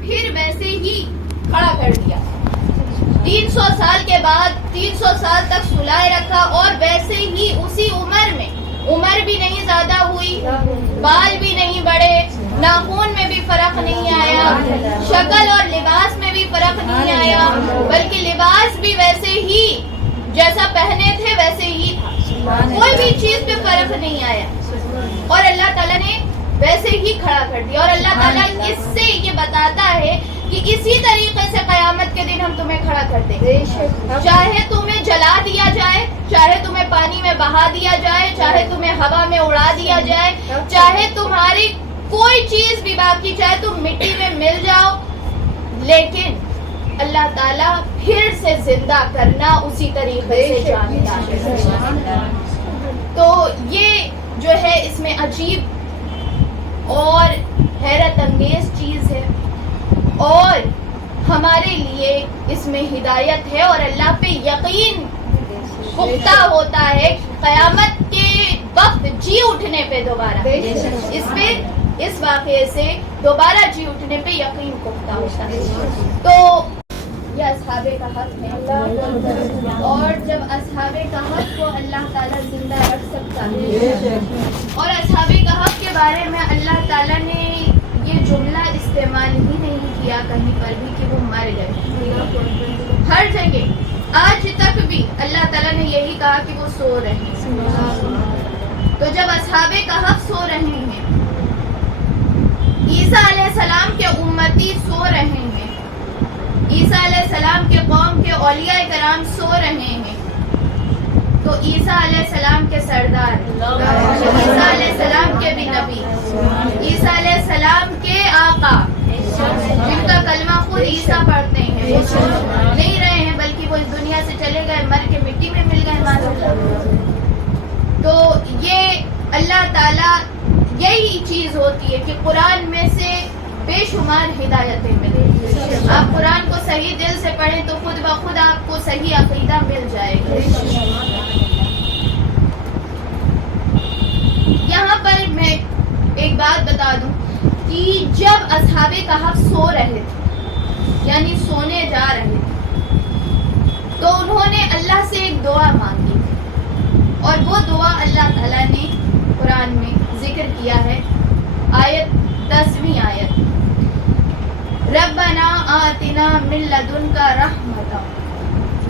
پھر ویسے ہی کھڑا کر دیا. 300 سال کے بعد 300 سال تک سلائے رکھا اور ویسے ہی اسی عمر میں, عمر بھی نہیں زیادہ ہوئی, بال بھی نہیں بڑھے, ناخن میں بھی فرق نہیں آیا, شکل اور لباس میں بھی فرق نہیں آیا, بلکہ لباس بھی ویسے ہی جیسا پہنے تھے ویسے ہی تھا, کوئی بھی چیز پہ فرق نہیں آیا, اور اللہ تعالیٰ نے ویسے ہی کھڑا کر دیا. اور اللہ تعالیٰ اس سے یہ بتاتا ہے کہ اسی طریقے سے قیامت کے دن ہم تمہیں کھڑا کر دیں گے. چاہے تمہیں جلا دیا جائے, چاہے تمہیں پانی میں بہا دیا جائے, چاہے تمہیں ہوا میں اڑا دیا جائے, چاہے تمہاری کوئی چیز بھی باقی, چاہے تم مٹی میں مل جاؤ, لیکن اللہ تعالیٰ پھر سے زندہ کرنا اسی طریقے سے جانتا ہے. تو یہ جو ہے اس میں عجیب اور حیرت انگیز چیز ہے, اور ہمارے لیے اس میں ہدایت ہے, اور اللہ پہ یقین پختہ ہوتا ہے. قیامت کے وقت جی اٹھنے پہ دوبارہ اس واقعے سے دوبارہ جی اٹھنے پہ یقین پختہ ہوتا ہے. تو یہ اصحاب کہف ہے, اور جب اصحاب کہف کو اللہ تعالیٰ زندہ رکھ سکتا ہے, اور اصحاب کہف کے بارے میں اللہ تعالیٰ نے یہ جملہ استعمال ہی نہیں کیا کہیں پر بھی کہ وہ مر گئے. ہر جگہ آج تک بھی اللہ تعالیٰ نے یہی کہا کہ وہ سو رہے ہیں. تو جب اصحاب کہف سو رہے ہیں, عیسیٰ علیہ السلام کے امتی سو رہے ہیں, عیسیٰ علیہ السلام کے قوم کے اولیاء کرام سو رہے ہیں, تو عیسیٰ علیہ السلام کے سردار, عیسیٰ علیہ السلام کے بھی نبی, عیسیٰ علیہ السلام کے آقا, جن کا کلمہ خود عیسیٰ پڑھتے ہیں, وہ سو نہیں رہے ہیں بلکہ وہ اس دنیا سے چلے گئے, مر کے مٹی میں مل گئے. تو یہ اللہ تعالیٰ یہی چیز ہوتی ہے کہ قرآن میں سے بے شمار ہدایتیں ملیں. آپ قرآن کو صحیح دل سے پڑھیں تو خود بخود آپ کو صحیح عقیدہ مل جائے گا. یہاں پر میں ایک بات بتا دوں کہ جب اصحاب کہف سو رہے تھے, یعنی سونے جا رہے تھے, تو انہوں نے اللہ سے ایک دعا مانگی, اور وہ دعا اللہ تعالیٰ نے قرآن میں ذکر کیا ہے. آیت 10ویں آیت, ربنا آتنا من لدنک رحمتا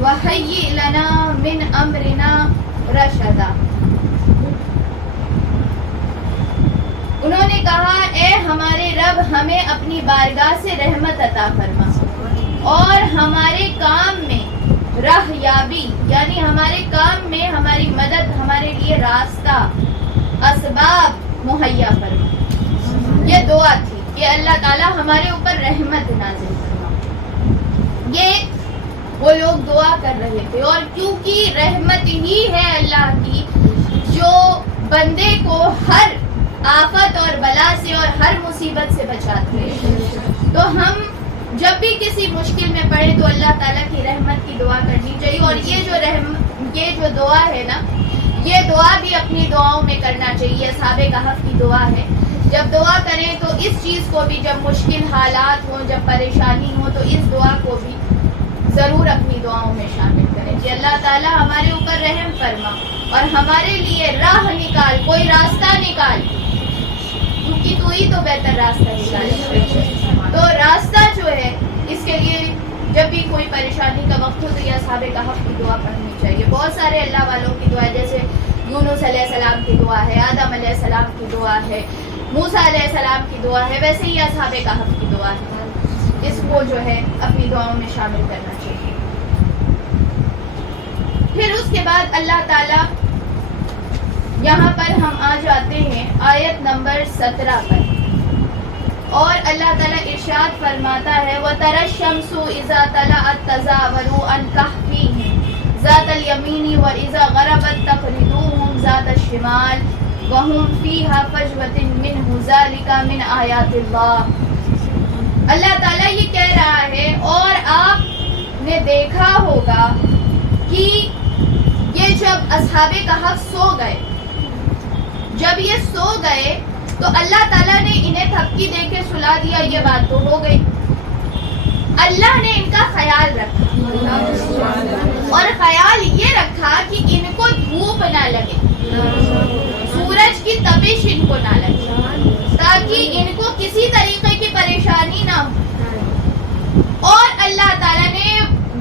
وہیئ لنا من امرنا رشدا. انہوں نے کہا, اے ہمارے رب ہمیں اپنی بارگاہ سے رحمت عطا فرما, اور ہمارے کام میں راہ یابی, یعنی ہمارے کام میں ہماری مدد, ہمارے لیے راستہ, اسباب مہیا فرما. یہ دعا تھی کہ اللہ تعالیٰ ہمارے اوپر رحمت نازل فرما. یہ وہ لوگ دعا کر رہے تھے, اور کیونکہ رحمت ہی ہے اللہ کی جو بندے کو ہر آفت اور بلا سے اور ہر مصیبت سے بچاتی ہے. تو ہم جب بھی کسی مشکل میں پڑے تو اللہ تعالیٰ کی رحمت کی دعا کرنی چاہیے. اور یہ جو دعا ہے نا, یہ دعا بھی اپنی دعاؤں میں کرنا چاہیے. اصحاب کہف کی دعا ہے, جب دعا کریں تو اس چیز کو بھی, جب مشکل حالات ہوں, جب پریشانی ہو, تو اس دعا کو بھی ضرور اپنی دعاؤں میں شامل کریں کہ اللہ تعالیٰ ہمارے اوپر رحم فرما اور ہمارے لیے راہ نکال, کوئی راستہ نکال, کیونکہ تو ہی تو بہتر راستہ نکال. تو راستہ جو ہے, اس کے لیے جب بھی کوئی پریشانی کا وقت ہو تو یہ اصحاب کہف کی دعا پڑھنی چاہیے. بہت سارے اللہ والوں کی دعا ہے, جیسے یونس علیہ السلام کی دعا ہے, آدم علیہ السلام کی دعا ہے, موسیٰ علیہ السلام کی دعا ہے, ویسے ہی اصحاب کہف کی دعا ہے. اس کو جو ہے اپنی دعاؤں میں شامل کرنا چاہیے. پھر اس کے بعد اللہ تعالیٰ, یہاں پر ہم آ جاتے ہیں آیت نمبر 17 پر, اور اللہ تعالیٰ ارشاد فرماتا ہے, وَتَرَى الشَّمْسُ إِذَا طَلَعَتْ تَزَاوَرُ عَنْ كَهْفِهِمْ ذَاتَ الْيَمِينِ وَإِذَا غَرَبَتْ تَقْرِضُهُمْ ذَاتَ الشِّمَالِ وَهُمْ فِيهَا فَجْوَةٍ مِّنْهُ ذَلِكَ مِنْ آيَاتِ اللَّهِ. اللہ تعالیٰ یہ کہہ رہا ہے, اور آپ نے دیکھا ہوگا کہ یہ جب اصحاب کہف سو گئے, جب یہ سو گئے تو اللہ تعالیٰ نے انہیں تھپکی دے کے سلا دیا, یہ بات تو ہو گئی. اللہ نے ان کا خیال رکھا اور خیال یہ رکھا کہ ان کو دھوپ نہ لگے، سورج کی تپش ان کو نہ لگے، تاکہ ان کو کسی طریقے کی پریشانی نہ ہو۔ اور اللہ تعالیٰ نے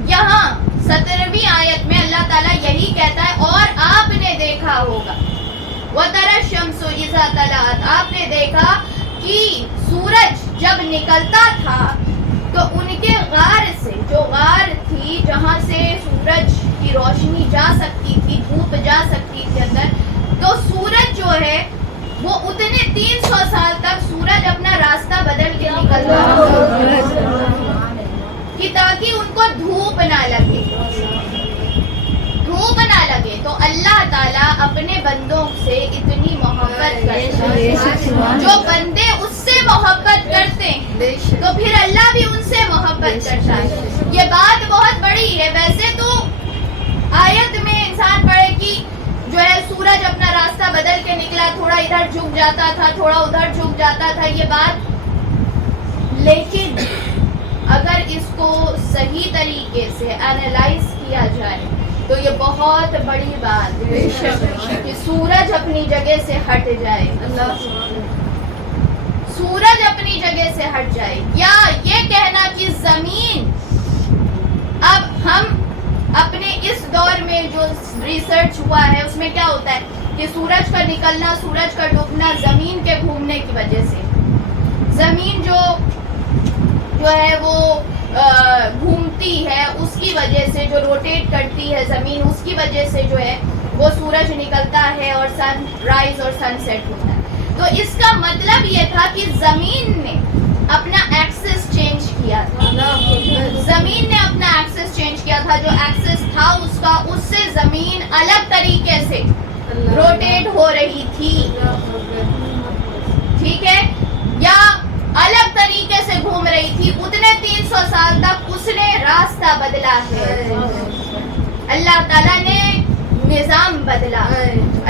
یہاں 17ویں آیت میں اللہ تعالیٰ یہی کہتا ہے، اور آپ نے دیکھا ہوگا وَتَرَى الشَّمْسُ إِذَا طَلَعَتْ، آپ نے دیکھا کہ سورج جب نکلتا تھا تو ان کے غار سے، جو غار تھی جہاں سے سورج کی روشنی جا سکتی تھی، دھوپ جا سکتی تھی اندر، تو سورج جو ہے وہ اتنے 300 سال تک سورج اپنا راستہ بدل کے نکلتا کہ تاکہ ان کو دھوپ نہ لگے، دھوپ نہ لگے۔ تو اللہ تعالیٰ اپنے بندوں سے اتنی محبت کرتا ہے، جو بندے اس سے محبت کرتے ہیں تو پھر اللہ بھی ان سے محبت کرتا ہے۔ یہ بات بہت بڑی ہے۔ ویسے تو آیت میں انسان پڑھے کہ جو ہے سورج اپنا راستہ بدل کے نکلا، تھوڑا ادھر جھک جاتا تھا، تھوڑا ادھر جھک جاتا تھا، یہ بات، لیکن اگر اس کو صحیح طریقے سے اینالائز کیا جائے تو یہ بہت بڑی بات ہے کہ سورج اپنی جگہ سے ہٹ جائے، سورج اپنی جگہ سے ہٹ جائے، یا یہ کہنا کہ زمین، اب ہم اپنے اس دور میں جو ریسرچ ہوا ہے اس میں کیا ہوتا ہے کہ سورج کا نکلنا، سورج کا ڈوبنا زمین کے گھومنے کی وجہ سے، زمین جو ہے وہ گھومتی ہے، اس کی وجہ سے، جو روٹیٹ کرتی ہے زمین، اس کی وجہ سے جو ہے وہ سورج نکلتا ہے اور سن رائز اور سن سیٹ ہوتا ہے۔ تو اس کا مطلب یہ تھا کہ زمین نے اپنا ایکسس چینج کیا تھا، زمین نے اپنا ایکسس چینج کیا تھا، جو ایکسس تھا اس کا، اس سے زمین الگ طریقے سے روٹیٹ ہو رہی تھی، ٹھیک ہے، یا الگ طریقے سے گھوم رہی تھی۔ اتنے 300 سال تک اس نے راستہ بدلا ہے، اللہ تعالیٰ نے نظام بدلا،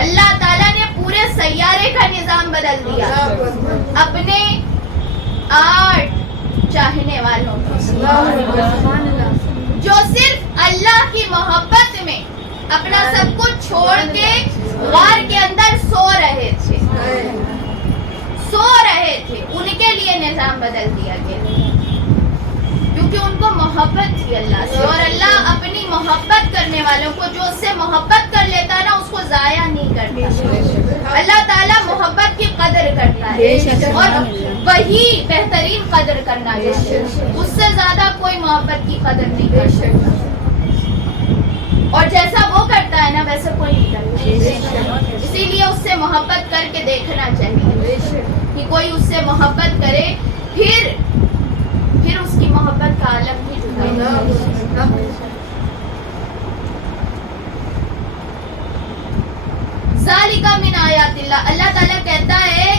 اللہ تعالیٰ نے پورے سیارے کا نظام بدل دیا اپنے 8 چاہنے والوں جو صرف اللہ کی محبت میں اپنا سب کچھ چھوڑ کے غار کے اندر سو رہے تھے، ان کے لیے نظام بدل دیا گیا کیونکہ ان کو محبت تھی اللہ سے، اور اللہ اپنی محبت کرنے والوں کو، جو اس سے محبت کر لیتا ہے نا، اس کو ضائع نہیں کرتا۔ اللہ تعالیٰ محبت کی قدر کرتا ہے اور وہی بہترین قدر کرنا چاہیے، اس سے زیادہ کوئی محبت کی قدر نہیں کر سکتا، اور جیسا وہ کرتا ہے نا ویسا کوئی نہیں کرتا۔ اسی لیے اس سے محبت کر کے دیکھنا چاہیے کہ کوئی اس سے محبت کرے، پھر اس کی محبت کا عالم ہی جدا ہے۔ ذالک من آیات اللہ، اللہ تعالیٰ کہتا ہے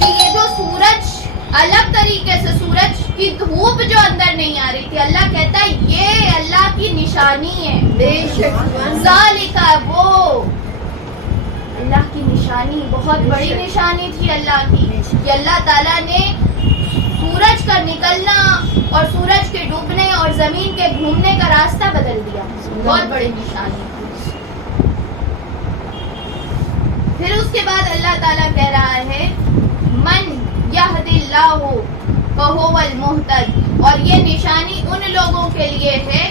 کہ یہ جو سورج الگ طریقے سے، سورج کی دھوپ جو اندر نہیں آ رہی تھی، اللہ کہتا ہے یہ اللہ کی نشانی ہے، ذالک، وہ اللہ کی نشانی، بہت بڑی نشانی تھی اللہ کی، کہ اللہ تعالیٰ نے سورج کا نکلنا اور سورج کے ڈوبنے اور زمین کے گھومنے کا راستہ بدل دیا، بہت بڑی نشانی۔ پھر اس کے بعد اللہ تعالیٰ کہہ رہا ہے من یہد اللہ فہو المہتد، اور یہ نشانی ان لوگوں کے لیے ہے،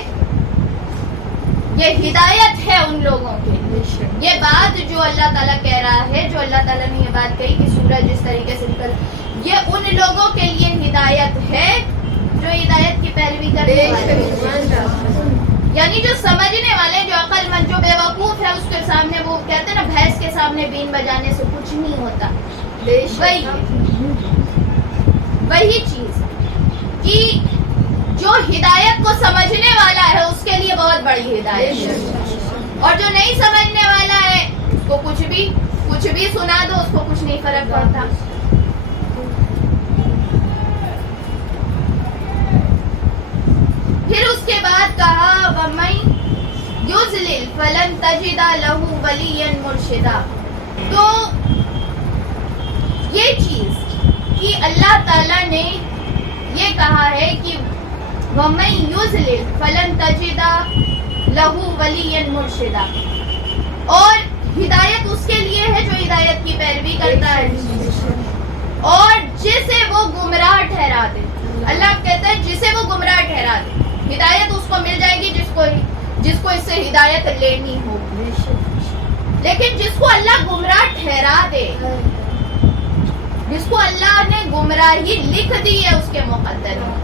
یہ ہدایت ہے ان لوگوں کے لیے۔ یہ بات جو اللہ تعالیٰ کہہ رہا ہے، جو اللہ تعالیٰ نے یہ بات کہی کہ سورج اس طریقے سے نکل، یہ ان لوگوں کے لیے ہدایت ہے جو ہدایت کی پیروی کرنے والے، یعنی جو سمجھنے والے، جو عقل مند، جو بے وقوف ہے، اس کے سامنے وہ کہتے ہیں نا بھینس کے سامنے بین بجانے سے کچھ نہیں ہوتا، وہی چیز کہ جو ہدایت کو سمجھنے والا ہے اس کے لیے بہت بڑی ہدایت ہے، اور جو نہیں سمجھنے والا ہے اس کو کچھ بھی سنا دو، اس کو کچھ نہیں فرق پڑتا۔ پھر اس کے بعد کہا وَمَن یُضْلِلْ فَلَن تَجِدَ لَهُ وَلِيًّا مُرْشِدًا، تو یہ چیز کہ اللہ تعالیٰ نے یہ کہا ہے کہ وَمَن يُضْلِلْ فَلَن تَجِدَ لَهُ وَلِيًّا مُرْشِدًا. اور ہدایت اس کے لیے ہے جو ہدایت کی پیروی کرتا ہے اور جسے وہ گمراہ ٹھہرا دے. اللہ کہتا ہے جسے وہ گمراہ ٹھہرا دے. ہدایت اس کو مل جائے گی جس کو اس سے ہدایت لینی ہو. لیکن جس کو اللہ گمراہ ٹھہرا دے, جس کو اللہ نے گمراہی لکھ دی ہے اس کے مقدر میں,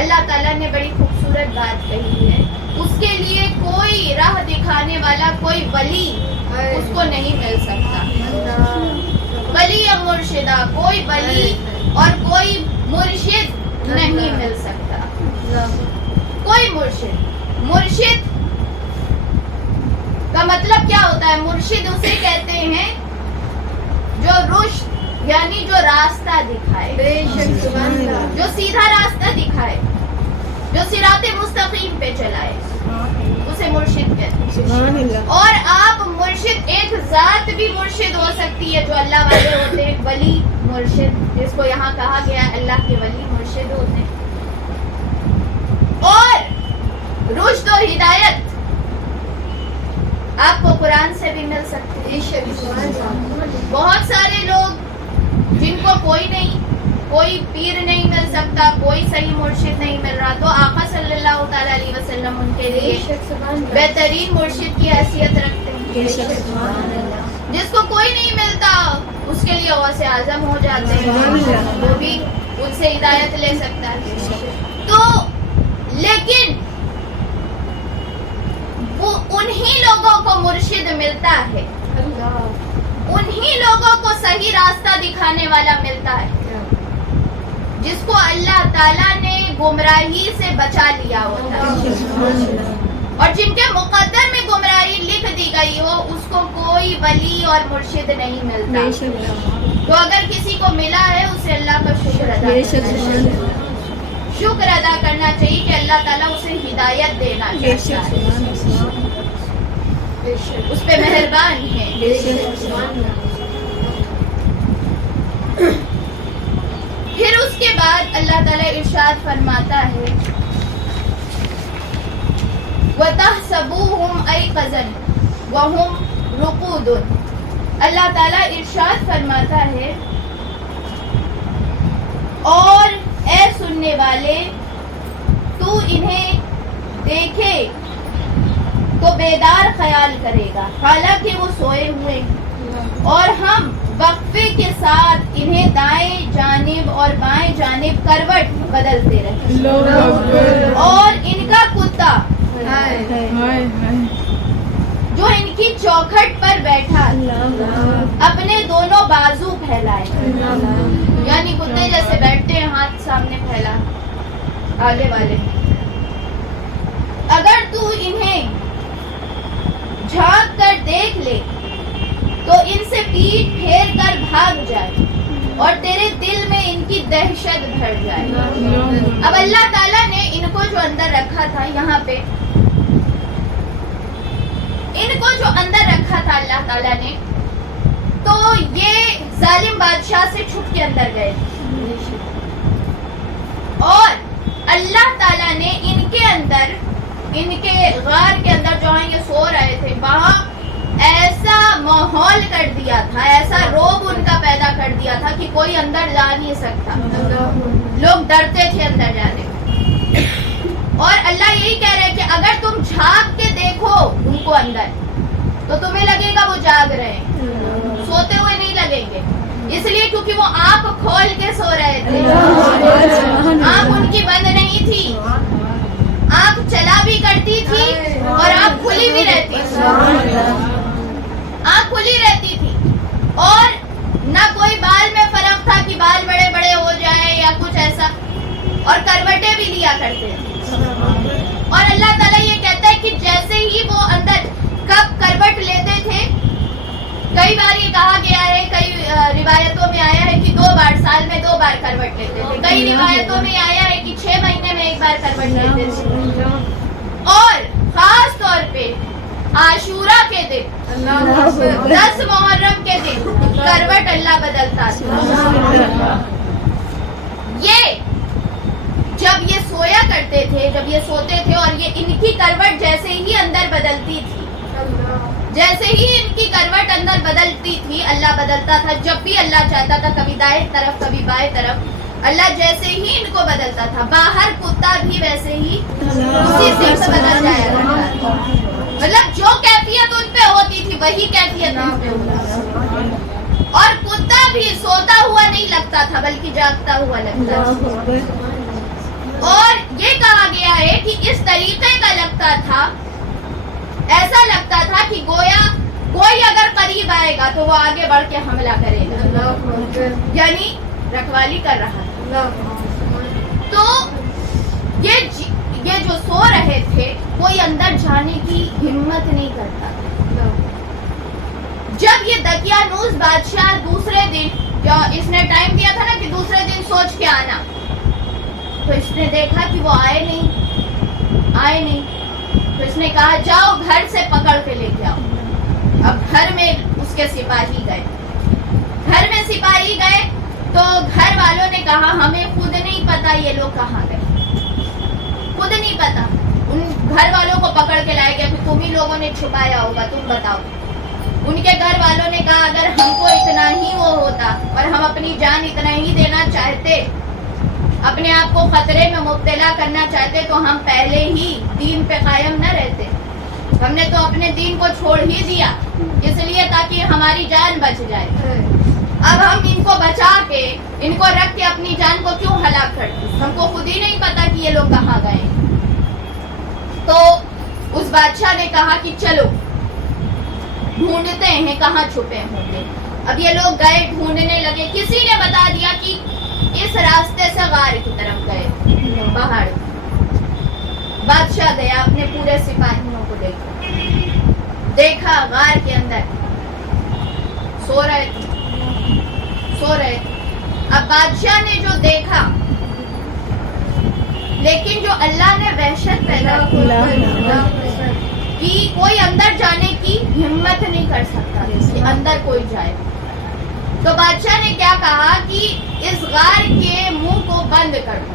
اللہ تعالیٰ نے بڑی خوبصورت بات کہی ہے, اس کے لیے کوئی راہ دکھانے والا, کوئی ولی اس کو نہیں مل سکتا. ولی یا مرشدہ, کوئی ولی اور کوئی مرشد نہیں مل سکتا. کوئی مرشد کا مطلب کیا ہوتا ہے؟ مرشد اسے کہتے ہیں جو رشد یعنی جو راستہ دکھائے, جو سیدھا راستہ دکھائے, جو صراط مستقیم پہ چلائے, اسے مرشد کہتے ہیں. اور آپ مرشد, ایک ذات بھی مرشد ہو سکتی ہے جو اللہ والے ہوتے ہیں, ولی مرشد جس کو یہاں کہا گیا ہے اللہ کے ولی مرشد ہوتے ہیں. اور رشد اور ہدایت آپ کو قرآن سے بھی مل سکتی ہے. بہت سارے لوگ جن کو کوئی پیر نہیں مل سکتا, کوئی صحیح مرشد نہیں مل رہا, تو آقا صلی اللہ تعالی علیہ وسلم ان کے لیے بہترین مرشد کی حیثیت رکھتے ہیں. جس کو کوئی نہیں ملتا اس کے لیے غوث اعظم ہو جاتے ہیں, وہ بھی ان سے ہدایت لے سکتا ہے. تو لیکن وہ انہی لوگوں کو مرشد ملتا ہے, انہی لوگوں کو صحیح راستہ دکھانے والا ملتا ہے جس کو اللہ تعالیٰ نے گمراہی سے بچا لیا ہوتا ہے. اور جن کے مقدر میں گمراہی لکھ دی گئی ہو اس کو کوئی ولی اور مرشد نہیں ملتا. تو اگر کسی کو ملا ہے اسے اللہ کا شکر ادا کرنا چاہیے کہ اللہ تعالیٰ اسے ہدایت دینا چاہتا ہے, اس پہ مہربان ہے. پھر اس کے بعد اللہ تعالیٰ ارشاد فرماتا ہے وَتَحْسَبُوهُمْ أَيْقَظًا وَهُمْ رُقُودٌ. اللہ تعالیٰ ارشاد فرماتا ہے اور اے سننے والے تو انہیں دیکھے تو بیدار خیال کرے گا حالانکہ وہ سوئے ہوئے, اور ہم وقفے کے ساتھ انہیں دائیں جانب اور بائیں جانب کروٹ بدلتے رہے. اور ان کا کتا جو ان کی چوکھٹ پر بیٹھا اپنے دونوں بازو پھیلائے, یعنی کتے جیسے بیٹھتے ہیں ہاتھ سامنے پھیلا آگے والے, اگر تو انہیں جھانک کر دیکھ لے تو ان سے پیٹ پھیر کر بھاگ جائے اور تیرے دل میں ان کی دہشت بھر جائے. اب اللہ تعالیٰ نے ان کو جو اندر رکھا تھا, یہاں پہ ان کو جو اندر رکھا تھا اللہ تعالیٰ نے, تو یہ ظالم بادشاہ سے چھپ کے اندر گئے اور اللہ تعالیٰ نے ان کے اندر, ان کے غار کے اندر جہاں یہ سو رہے تھے وہاں ایسا ماحول کر دیا تھا, ایسا روب ان کا پیدا کر دیا تھا کہ کوئی اندر جا نہیں سکتا, لوگ ڈرتے تھے اندر جانے. اور اللہ یہی کہہ رہے کہ اگر تم جھانک کے دیکھو ان کو اندر تو تمہیں لگے گا وہ جاگ رہے ہیں, سوتے ہوئے نہیں لگیں گے, اس لیے کیونکہ وہ آنکھ کھول کے سو رہے تھے, آنکھ ان کی بند نہیں تھی, آنکھ چلا بھی کرتی تھی اور آنکھ کھلی بھی رہتی تھی, آنکھ کھلی رہتی تھی. اور نہ کوئی بال میں فرق تھا کہ بال بڑے بڑے ہو جائیں یا کچھ ایسا, اور کروٹیں بھی لیا کرتے تھے. اور اللہ تعالیٰ یہ کہتا ہے کہ جیسے ہی وہ اندر کب کروٹ لیتے تھے, کئی بار یہ کہا گیا ہے, کئی روایتوں میں آیا ہے کہ 2 بار, سال میں 2 بار کروٹ لیتے تھے, کئی روایتوں میں آیا ہے کہ 6 مہینے میں 1 بار کروٹ لیتے تھے. اور خاص طور پہ عاشورہ کے دن, 10 محرم کے دن کروٹ اللہ بدلتا تھا. یہ جب یہ سوئے اب یہ سوتے تھے اور یہ ان کی کروٹ جیسے ہی اندر بدلتی تھی، جیسے ہی ان کی کروٹ اندر بدلتی تھی اللہ بدلتا تھا. جب بھی اللہ چاہتا تھا کبھی دائیں طرف کبھی بائیں طرف، اللہ جیسے ہی ان کو بدلتا تھا. باہر کتا بھی ویسے ہی اسی سے بدل جایا کرتا تھا. مطلب جو کیفیت ان پہ ہوتی تھی وہی کیفیت ان پہ ہوتی تھی. اور کتا بھی سوتا ہوا نہیں لگتا تھا بلکہ جاگتا ہوا لگتا تھا. اور یہ کہا گیا ہے کہ اس طریقے کا لگتا تھا، ایسا لگتا تھا کہ گویا کوئی اگر قریب آئے گا تو وہ آگے بڑھ کے حملہ کرے گا، یعنی رکھوالی کر رہا تھا. تو یہ جو سو رہے تھے کوئی اندر جانے کی ہمت نہیں کرتا. جب یہ دقیانوس بادشاہ دوسرے دن، اس نے ٹائم دیا تھا نا کہ دوسرے دن سوچ کے آنا، تو اس نے دیکھا کہ وہ آئے نہیں. تو اس نے کہا جاؤ گھر سے پکڑ کے لے کے آؤ. اب گھر میں اس کے سپاہی گئے تو گھر والوں نے کہا ہمیں خود نہیں پتا یہ لوگ کہاں گئے، خود نہیں پتا. ان گھر والوں کو پکڑ کے لائے گئے کہ تم ہی لوگوں نے چھپایا ہوگا، تم بتاؤ. ان کے گھر والوں نے کہا اگر ہم کو اتنا ہی وہ ہوتا اور ہم اپنی جان اتنا ہی دینا چاہتے، اپنے آپ کو خطرے میں مبتلا کرنا چاہتے تو ہم پہلے ہی دین پہ قائم نہ رہتے. ہم نے تو اپنے دین کو چھوڑ ہی دیا اس لیے تاکہ ہماری جان بچ جائے. اب ہم ان کو بچا کے ان کو رکھ کے اپنی جان کو کیوں ہلاک کرتے؟ ہم کو خود ہی نہیں پتا کہ یہ لوگ کہاں گئے. تو اس بادشاہ نے کہا کہ چلو ڈھونڈتے ہیں کہاں چھپے ہوں گے. اب یہ لوگ گئے ڈھونڈنے لگے. کسی نے بتا دیا کہ اس راستے سے غار کی طرف گئے، پہاڑ. بادشاہ گیا اپنے پورے سپاہیوں کو دیکھا غار کے اندر سو رہے تھے. اب بادشاہ نے جو دیکھا، لیکن جو اللہ نے وحشت پیدا کی کوئی اندر جانے کی ہمت نہیں کر سکتا کہ اندر کوئی جائے. تو بادشاہ نے کیا کہا کہ اس غار کے منہ کو بند کر دو،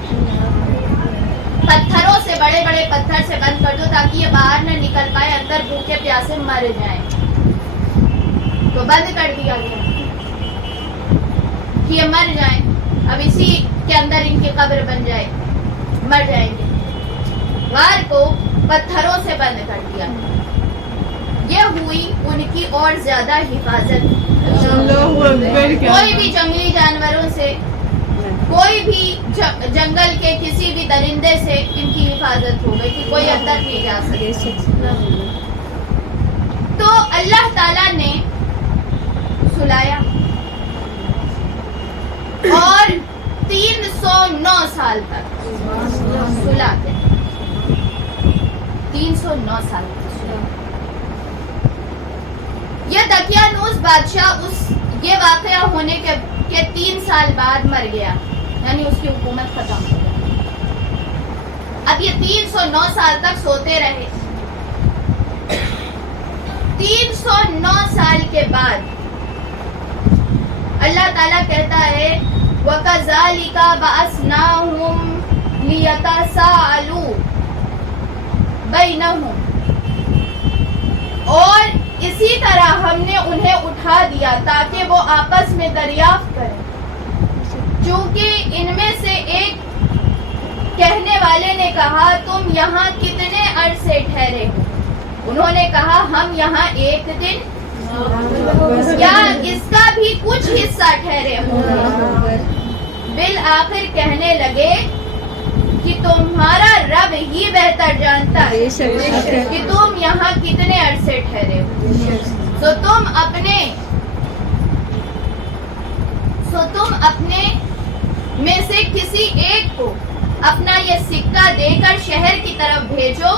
پتھروں سے، بڑے بڑے پتھر سے بند کر دو تاکہ یہ باہر نہ نکل پائے، اندر بھوکے پیاسے مر جائیں. تو بند کر دیا گیا کہ یہ مر جائیں. اب اسی کے اندر ان کی قبر بن جائے، مر جائیں گے. غار کو پتھروں سے بند کر دیا. یہ ہوئی ان کی اور زیادہ حفاظت. کوئی بھی جنگلی جانوروں سے، کوئی بھی جنگل کے کسی بھی درندے سے ان کی حفاظت ہو گئی کہ کوئی اندر نہیں جا سکے. تو اللہ تعالیٰ نے سلایا اور 309 سال تک سلاتے، 309 سال تک. یہ دقیانوس بادشاہ یہ واقعہ ہونے کے 3 سال بعد مر گیا، یعنی اس کی حکومت ختم ہو گئی. اب یہ 309 سال تک سوتے رہے. 309 سال کے بعد اللہ تعالیٰ کہتا ہے وَكَذَلِكَ بَعَثْنَاهُمْ لِيَتَسَاءَلُوا بَيْنَهُمْ. اور اسی طرح ہم نے انہیں اٹھا دیا تاکہ وہ آپس میں دریافت کریں. چونکہ ان میں سے ایک کہنے والے نے کہا تم یہاں کتنے عرصے ٹھہرے ہو؟ انہوں نے کہا ہم یہاں 1 دن یا اس کا بھی کچھ حصہ ٹھہرے ہوں. بالآخر کہنے لگے کہ تمہارا رب ہی بہتر جانتا ہے کہ تم یہاں کتنے عرصے ٹھہرے ہو. تو تم اپنے میں سے کسی ایک کو اپنا یہ سکہ دے کر شہر کی طرف بھیجو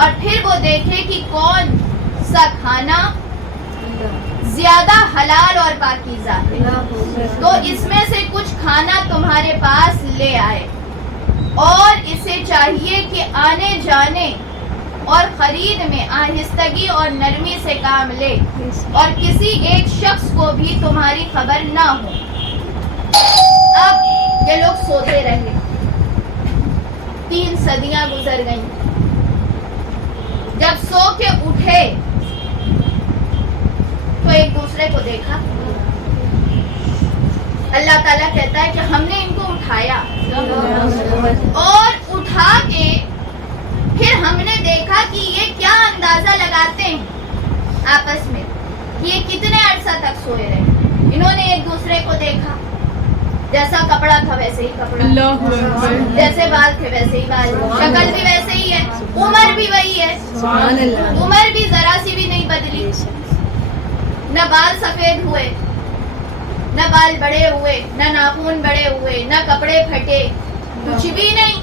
اور پھر وہ دیکھے کہ کون سا کھانا زیادہ حلال اور پاکیزہ ہے، تو اس میں سے کچھ کھانا تمہارے پاس لے آئے. اور اسے چاہیے کہ آنے جانے اور خرید میں آہستگی اور نرمی سے کام لے اور کسی ایک شخص کو بھی تمہاری خبر نہ ہو. اب یہ لوگ سوتے رہے 3 صدیاں گزر گئیں. جب سو کے اٹھے تو ایک دوسرے کو دیکھا. اللہ تعالیٰ کہتا ہے کہ ہم نے ان کو اٹھایا اور اٹھا کے پھر ہم نے دیکھا کہ یہ کیا اندازہ لگاتے ہیں آپس میں کہ یہ کتنے عرصہ تک سوئے رہے. انہوں نے ایک دوسرے کو دیکھا, جیسا کپڑا تھا ویسے ہی کپڑا, جیسے بال تھے ویسے ہی بال, شکل بھی ویسے ہی ہے, عمر بھی وہی ہے, عمر بھی ذرا سی بھی نہیں بدلی. نہ بال سفید ہوئے, نہ بال بڑے ہوئے, نہ ناخن بڑے ہوئے, نہ کپڑے پھٹے, کچھ بھی نہیں,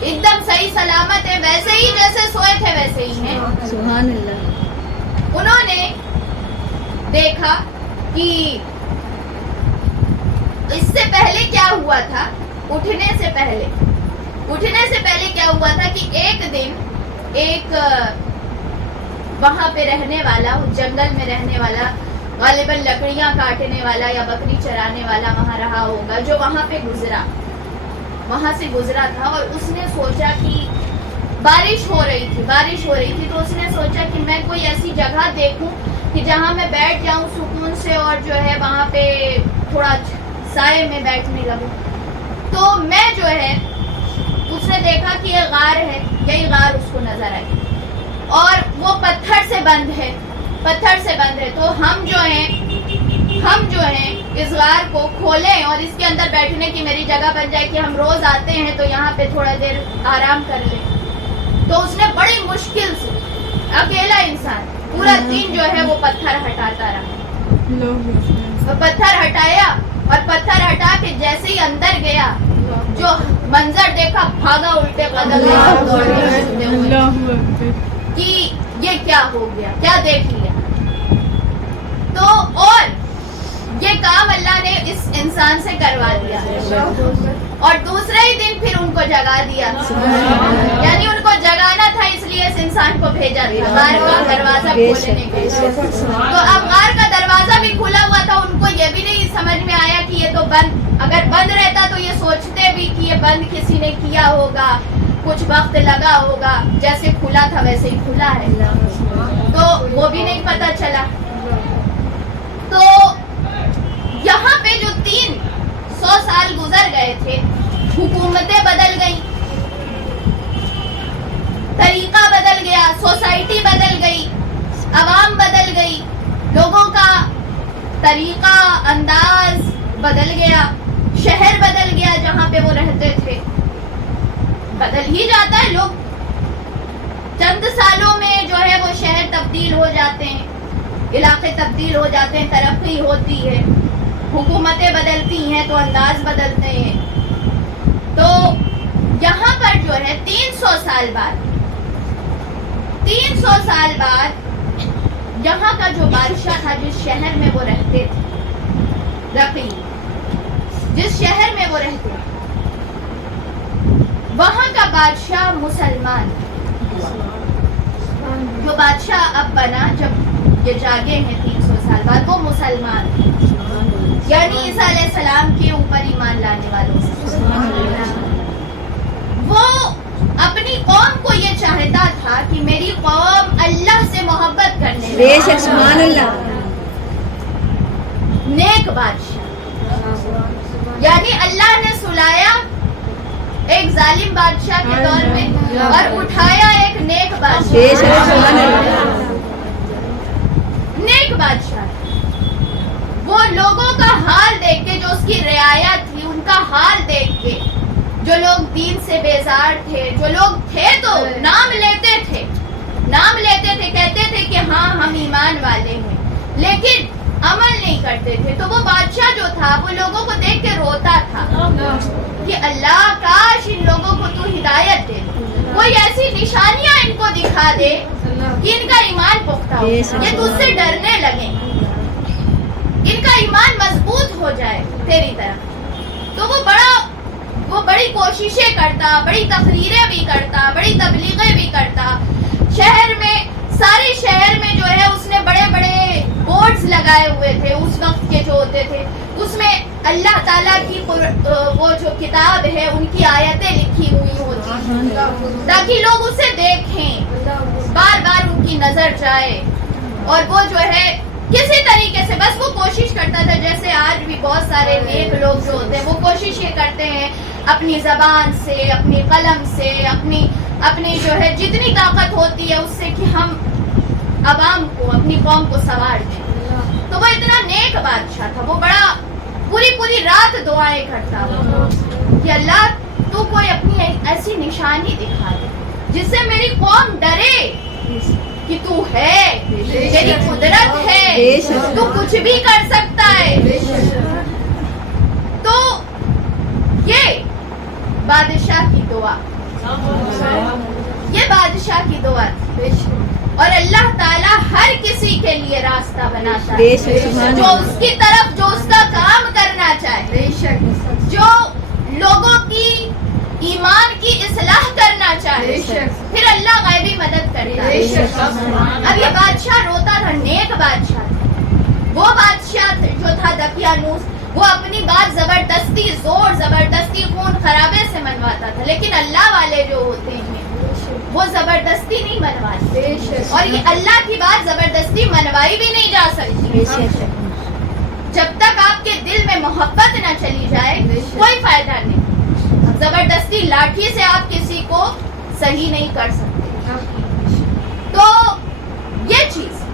ایک دم صحیح سلامت ہے, ویسے ہی جیسے سوئے تھے ویسے ہی ہیں. سبحان اللہ. انہوں نے دیکھا کہ اس سے پہلے کیا ہوا تھا, اٹھنے سے پہلے کیا ہوا تھا کہ ایک دن ایک وہاں پہ رہنے والا, اس جنگل میں رہنے والا, غالباً لکڑیاں کاٹنے والا یا بکری چرانے والا وہاں رہا ہوگا, جو وہاں سے گزرا تھا. اور اس نے سوچا کہ بارش ہو رہی تھی تو اس نے سوچا کہ میں کوئی ایسی جگہ دیکھوں کہ جہاں میں بیٹھ جاؤں سکون سے, اور جو ہے وہاں پہ تھوڑا سائے میں بیٹھنے لگوں. تو میں جو ہے اس نے دیکھا کہ یہ غار ہے, یہی غار اس کو نظر آئی, اور وہ پتھر سے بند ہے. تو ہم جو ہیں اس غار کو کھولیں اور اس کے اندر بیٹھنے کی میری جگہ بن جائے کہ ہم روز آتے ہیں تو یہاں پہ تھوڑا دیر آرام کر لیں. تو اس نے بڑی مشکل سے, اکیلا انسان پورا دن جو ہے وہ پتھر ہٹاتا رہا. پتھر ہٹایا, اور پتھر ہٹا کے جیسے ہی اندر گیا, جو منظر دیکھا, بھاگا الٹے قدم کہ یہ کیا ہو گیا, کیا دیکھ لیا. تو اور یہ کام اللہ نے اس انسان سے کروا دیا, اور دوسرے ہی دن پھر ان کو جگا دیا. یعنی ان کو جگانا تھا, اس لیے اس انسان کو بھیجا تھا غار کا دروازہ کھولنے کے لیے. تو اب غار کا دروازہ بھی کھلا ہوا تھا, ان کو یہ بھی نہیں سمجھ میں آیا کہ یہ تو بند, اگر بند رہتا تو یہ سوچتے بھی کہ یہ بند کسی نے کیا ہوگا, کچھ وقت لگا ہوگا, جیسے کھلا تھا ویسے ہی کھلا ہے. تو وہ بھی نہیں پتا چلا. تو یہاں پہ جو 300 سال گزر گئے تھے, حکومتیں بدل گئیں, طریقہ بدل گیا, سوسائٹی بدل گئی, عوام بدل گئی, لوگوں کا طریقہ انداز بدل گیا, شہر بدل گیا جہاں پہ وہ رہتے تھے. بدل ہی جاتا ہے, لوگ چند سالوں میں جو ہے وہ شہر تبدیل ہو جاتے ہیں, علاقے تبدیل ہو جاتے ہیں, ترقی ہوتی ہے, حکومتیں بدلتی ہیں تو انداز بدلتے ہیں. تو یہاں پر جو ہے 300 سال بعد یہاں کا جو بادشاہ تھا, جس شہر میں وہ رہتے تھے, رقی, جس شہر میں وہ رہتے تھے, وہاں کا بادشاہ مسلمان, جو بادشاہ اب بنا جب یہ جاگے ہیں 300 سال بعد, وہ مسلمان, یعنی عیسیٰ علیہ السلام کے اوپر ایمان لانے والوں سے. وہ اپنی قوم کو یہ چاہتا تھا کہ میری قوم اللہ سے محبت کرنے لگے. بے شک, سبحان اللہ. نیک بادشاہ, یعنی اللہ نے سلایا ایک ظالم بادشاہ کے دور میں اور اٹھایا ایک نیک بادشاہ. بے شک, سبحان اللہ. نیک بادشاہ, وہ لوگوں کا حال دیکھ کے, جو اس کی رعایا تھی ان کا حال دیکھ کے, جو لوگ دین سے بیزار تھے, جو لوگ تھے تو نام لیتے تھے, کہتے تھے کہ ہاں ہم ایمان والے ہیں, لیکن عمل نہیں کرتے تھے. تو وہ بادشاہ جو تھا وہ لوگوں کو دیکھ کے روتا تھا کہ اللہ کاش ان لوگوں کو تو ہدایت دے, کوئی ایسی نشانیاں ان کو دکھا دے کہ ان کا ایمان پختہ ہو, یہ تجھ سے ڈرنے لگیں, ان کا ایمان مضبوط ہو جائے تیری طرح. تو وہ بڑی کوششیں کرتا, بڑی تقریریں بھی کرتا, بڑی تبلیغیں بھی کرتا. سارے شہر میں جو ہے اس نے بڑے بڑے بورڈز لگائے ہوئے تھے اس وقت کے جو ہوتے تھے, اس میں اللہ تعالیٰ کی وہ جو کتاب ہے ان کی آیتیں لکھی ہوئی ہوتی تاکہ لوگ اسے دیکھیں, بار بار ان کی نظر جائے, اور وہ جو ہے کسی طریقے سے بس وہ کوشش کرتا تھا, جیسے آج بھی بہت سارے نیک لوگ جو ہوتے ہیں وہ کوشش یہ کرتے ہیں اپنی زبان سے, اپنی قلم سے, اپنی جو ہے جتنی طاقت ہوتی ہے اس سے کہ ہم عوام کو, اپنی قوم کو سنوار دیں. تو وہ اتنا نیک بادشاہ تھا, وہ بڑا پوری رات دعائیں کرتا تھا کہ اللہ تو کوئی اپنی ایسی نشانی دکھا دے جس سے میری قوم ڈرے کہ تو ہے, تیری قدرت ہے, تو کچھ بھی کر سکتا ہے. تو یہ بادشاہ کی دعا, یہ بادشاہ کی دعا تھی. اور اللہ تعالیٰ ہر کسی کے لیے راستہ بناتا ہے جو اس کی طرف, جو اس کا کام کرنا چاہے, جو لوگوں کی ایمان کی اصلاح کرنا چاہے, پھر اللہ غیبی مدد کرتا ہے. اب یہ بادشاہ روتا تھا, نیک بادشاہ تھا. وہ بادشاہ جو تھا دقیانوس, وہ اپنی بات زبردستی, زور زبردستی, خون خرابے سے منواتا تھا. لیکن اللہ والے جو ہوتے ہیں وہ زبردستی نہیں منواتے, اور یہ اللہ کی بات زبردستی منوائی بھی نہیں جا سکتی. جب تک آپ کے دل میں محبت نہ چلی جائے کوئی فائدہ نہیں. زبردستی لاٹھی سے آپ کسی کو صحیح نہیں کر سکتے. تو یہ چیز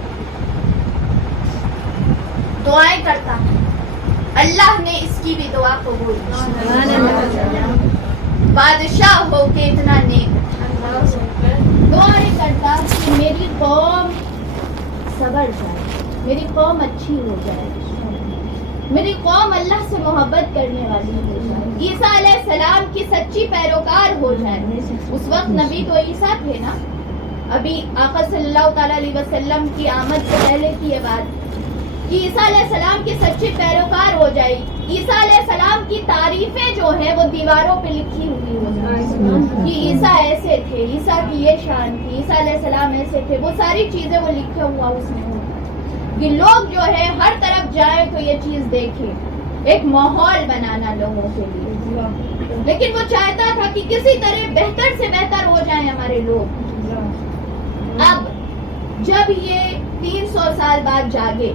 دعائیں کرتا ہے, اللہ نے اس کی بھی دعا قبول کی. بادشاہ ہو کے اتنا نیک دعائیں کرتا کہ میری قوم صبر جائے, میری قوم اچھی ہو جائے, میری قوم اللہ سے محبت کرنے والی ہو جائے, عیسیٰ علیہ السلام کی سچی پیروکار ہو جائے. اس وقت نبی تو عیسیٰ تھے نا, ابھی آقا صلی اللہ تعالیٰ علیہ وسلم کی آمد سے پہلے کی یہ بات کہ عیسیٰ علیہ السلام کی سچی پیروکار ہو جائے. عیسیٰ علیہ السلام کی تعریفیں جو ہے وہ دیواروں پہ لکھی ہوئی ہو جائے کہ عیسیٰ ایسے تھے, عیسیٰ کی یہ شان تھی, عیسیٰ علیہ السلام ایسے تھے. وہ ساری چیزیں وہ لکھا ہوا اس میں کہ لوگ جو ہے ہر طرف جائیں تو یہ چیز دیکھیں, ایک ماحول بنانا لوگوں کے لیے. لیکن وہ چاہتا تھا کہ کسی طرح بہتر سے بہتر ہو جائیں ہمارے لوگ. اب جب یہ 300 سال بعد جاگے,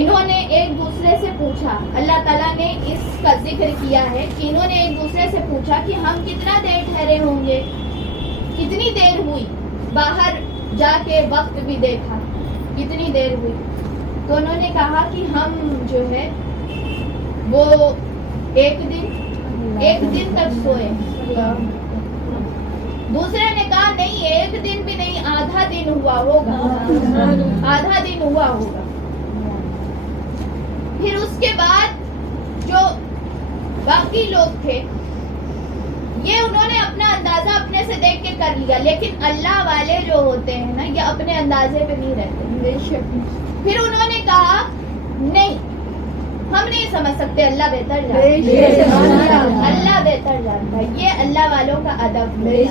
انہوں نے ایک دوسرے سے پوچھا, اللہ تعالیٰ نے اس کا ذکر کیا ہے کہ انہوں نے ایک دوسرے سے پوچھا کہ ہم کتنا دیر ٹھہرے ہوں گے, کتنی دیر ہوئی, باہر جا کے وقت بھی دیکھا کتنی دیر ہوئی. تو انہوں نے کہا کہ ہم جو ہے وہ ایک دن تک سوئے. دوسرے نے کہا نہیں, ایک دن بھی نہیں, آدھا دن ہوا ہوگا, آدھا دن ہوا ہوگا. پھر اس کے بعد جو باقی لوگ تھے یہ انہوں نے اپنا اندازہ اپنے سے دیکھ کے کر لیا, لیکن اللہ والے جو ہوتے ہیں نا یہ اپنے اندازے پہ نہیں رہتے. پھر انہوں نے کہا نہیں, ہم نہیں سمجھ سکتے, اللہ بہتر جانتا ہے, اللہ بہتر جانتا ہے. یہ اللہ والوں کا ادب ہے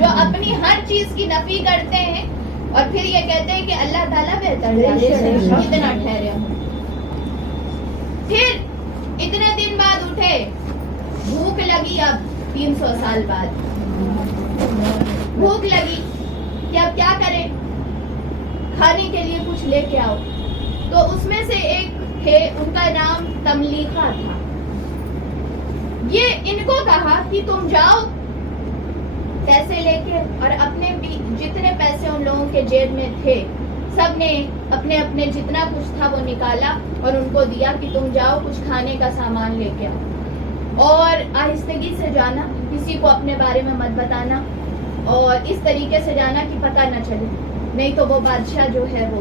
جو اپنی ہر چیز کی نفی کرتے ہیں اور پھر یہ کہتے ہیں کہ اللہ تعالیٰ بہتر جانتا ہے, کتنا ٹھہرے ہوں. پھر اتنے دن بعد اٹھے, بھوک لگی, اب 300 سال بعد بھوک لگی کہ اب کیا کریں, کھانے کے لیے کچھ لے کے آؤ. تو اس میں سے ایک تھے, ان کا نام تملیقہ تھا. یہ ان کو کہا کہ تم جاؤ پیسے لے کے, اور اپنے بھی جتنے پیسے ان لوگوں کے جیب میں تھے سب نے اپنے اپنے جتنا کچھ تھا وہ نکالا اور ان کو دیا کہ تم جاؤ کچھ کھانے کا سامان لے کے آؤ, اور آہستگی سے جانا, کسی کو اپنے بارے میں مت بتانا, اور اس طریقے سے جانا کہ پتہ نہ چلے, نہیں تو وہ بادشاہ جو ہے وہ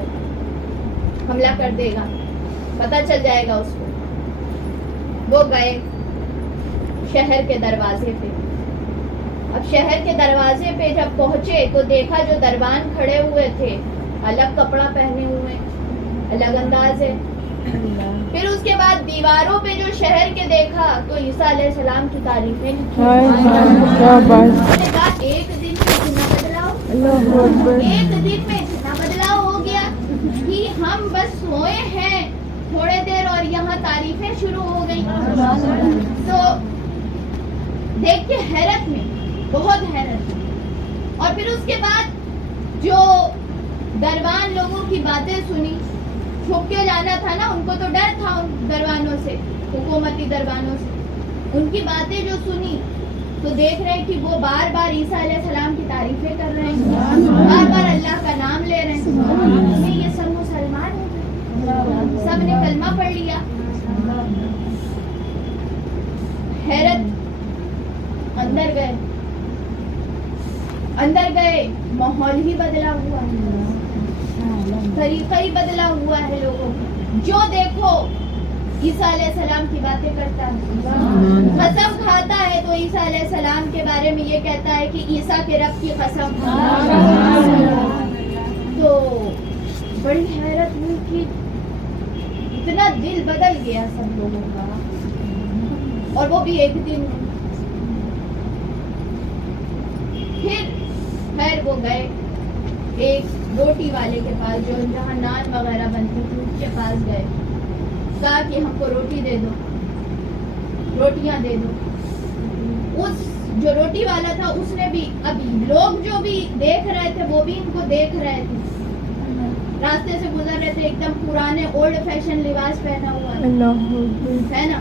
حملہ کر دے گا, پتہ چل جائے گا اس کو. وہ گئے شہر کے دروازے پہ. اب شہر کے دروازے پہ جب پہنچے تو دیکھا جو دربان کھڑے ہوئے تھے الگ کپڑا پہنے ہوئے, الگ انداز ہے. پھر اس کے بعد دیواروں پہ جو شہر کے دیکھا تو عیسیٰ علیہ السلام کی تعریفیں لکھی. ایک دن میں اتنا بدلاؤ, ایک دن میں اتنا بدلاؤ ہو گیا کہ ہم بس سوئے ہیں تھوڑے دیر اور یہاں تعریفیں شروع ہو گئی. تو دیکھ کے حیرت میں بہت حیرت ہوئی. اور پھر اس کے بعد جو دروان لوگوں کی باتیں سنی, چھپ کے جانا تھا نا, ان کو تو ڈر تھا ان دروانوں سے, حکومتی دروانوں سے. ان کی باتیں جو سنی تو دیکھ رہے کہ وہ بار بار عیسیٰ علیہ السلام کی تعریفیں کر رہے ہیں, بار بار اللہ کا نام لے رہے ہیں. یہ سب مسلمان ہو گئے, سب نے کلمہ پڑھ لیا. حیرت, اندر گئے, ماحول ہی بدلا ہوا ہے, طریقہ ہی بدلا ہوا ہے لوگوں کا. جو دیکھو عیسیٰ علیہ السلام کی باتیں کرتا ہے, قسم کھاتا ہے تو عیسیٰ علیہ السلام کے بارے میں یہ کہتا ہے کہ عیسیٰ کے رب کی قسم. تو بڑی حیرت ہوئی کہ اتنا دل بدل گیا سب لوگوں کا, اور وہ بھی ایک دن. پھر خیر وہ گئے ایک روٹی والے کے پاس, جو جہاں نان وغیرہ بنتی تھی اس کے پاس گئے. کہا کہ ہم کو روٹی دے دو, روٹیاں دے دو. اس جو روٹی والا تھا اس نے بھی, ابھی لوگ جو بھی دیکھ رہے تھے وہ بھی ان کو دیکھ رہے تھے, راستے سے گزر رہے تھے, ایک دم پرانے اولڈ فیشن لباس پہنا ہوا ہے نا.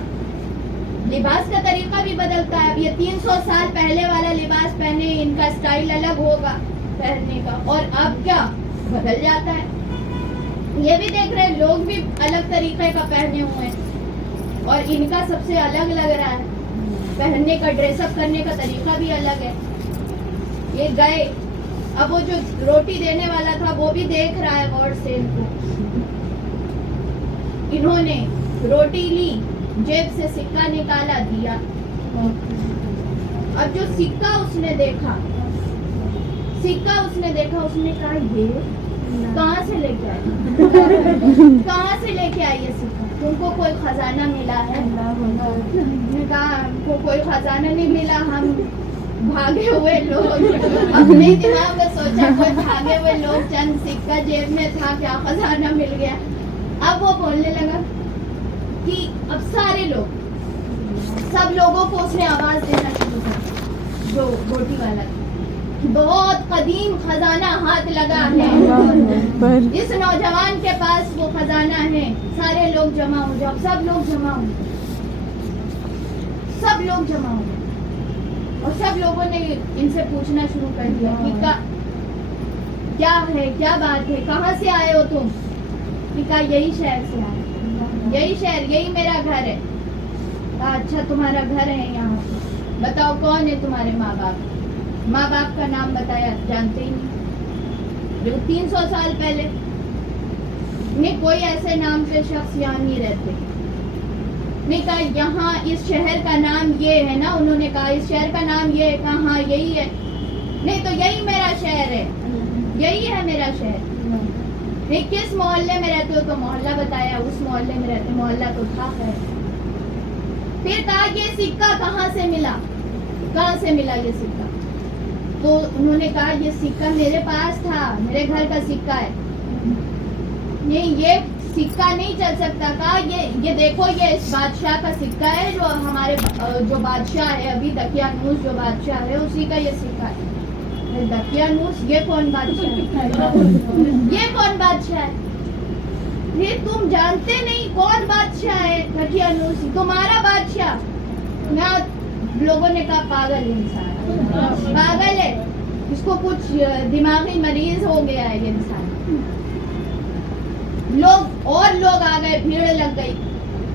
لباس کا طریقہ بھی بدلتا ہے. اب یہ 300 سال پہلے والا لباس پہنے, ان کا اسٹائل الگ ہوگا پہننے کا, اور اب کیا بدل جاتا ہے. یہ بھی دیکھ رہے لوگ بھی الگ طریقے کا پہنے ہوئے ہیں, اور ان کا سب سے الگ لگ رہا ہے پہننے کا, ڈریس اپ کرنے کا طریقہ بھی الگ ہے. یہ گئے, اب وہ جو روٹی دینے والا تھا وہ بھی دیکھ رہا ہے غور سے ان کو. انہوں نے روٹی لی, جیب سے سکہ نکالا, دیا. اب جو سکہ اس نے دیکھا, اس نے کہا یہ کہاں سے لے کے آئی, کہاں سے لے کے آئی یہ سکہ, تم کو کوئی خزانہ ملا ہے؟ نے کہا ہم کو کوئی خزانہ نہیں ملا, ہم بھاگے ہوئے لوگ. اپنے دماغ میں سوچا کوئی بھاگے ہوئے لوگ, چند سکہ جیب میں تھا, کیا خزانہ مل گیا. اب وہ بولنے لگا کہ اب سارے لوگ, سب لوگوں کو اس نے آواز دینا شروع کر, جو روٹی والا تھا, بہت قدیم خزانہ ہاتھ لگا ہے, اس نوجوان کے پاس وہ خزانہ ہے, سارے لوگ جمع ہو جاؤ. سب لوگ جمع ہو, اور سب لوگوں نے ان سے پوچھنا شروع کر دیا کہ کیا ہے, کیا بات ہے, کہاں سے آئے ہو تم؟ کہا یہی شہر سے آئے, یہی شہر, یہی میرا گھر ہے. کہا اچھا تمہارا گھر ہے یہاں, بتاؤ کون ہے تمہارے ماں باپ؟ ماں باپ کا نام بتایا, جانتے ہی نہیں. 300 سال پہلے نہیں کوئی ایسے نام پہ شخص یہاں نہیں رہتے. نے کہا یہاں اس شہر کا نام یہ ہے نا, انہوں نے کہا اس شہر کا نام یہ ہے. کہا ہاں یہی ہے. نہیں تو یہی میرا شہر ہے, یہی ہے میرا شہر. نہیں کس محلے میں رہتے ہو؟ تو محلہ بتایا, اس محلے میں رہتے. محلہ تو تھا. پھر کہا یہ سکہ کہاں سے ملا, کہاں سے ملا یہ سکہ؟ تو انہوں نے کہا یہ سکہ میرے پاس تھا, میرے گھر کا سکہ ہے. نہیں یہ سکہ نہیں چل سکتا. کہا یہ دیکھو, یہ اس بادشاہ کا سکہ ہے, جو ہمارے جو بادشاہ ہے ابھی, دقیانوس جو بادشاہ ہے اسی کا یہ سکہ ہے. دقیانوس, یہ کون بادشاہ ہے؟ یہ کون بادشاہ ہے؟ یہ تم جانتے نہیں کون بادشاہ ہے؟ دقیانوس تمہارا بادشاہ. نہ لوگوں نے کہا پاگل انسان, پاگل ہے, اس کو کچھ دماغی مریض ہو گیا ہے یہ انسان. لوگ آ گئے, بھیڑ لگ گئی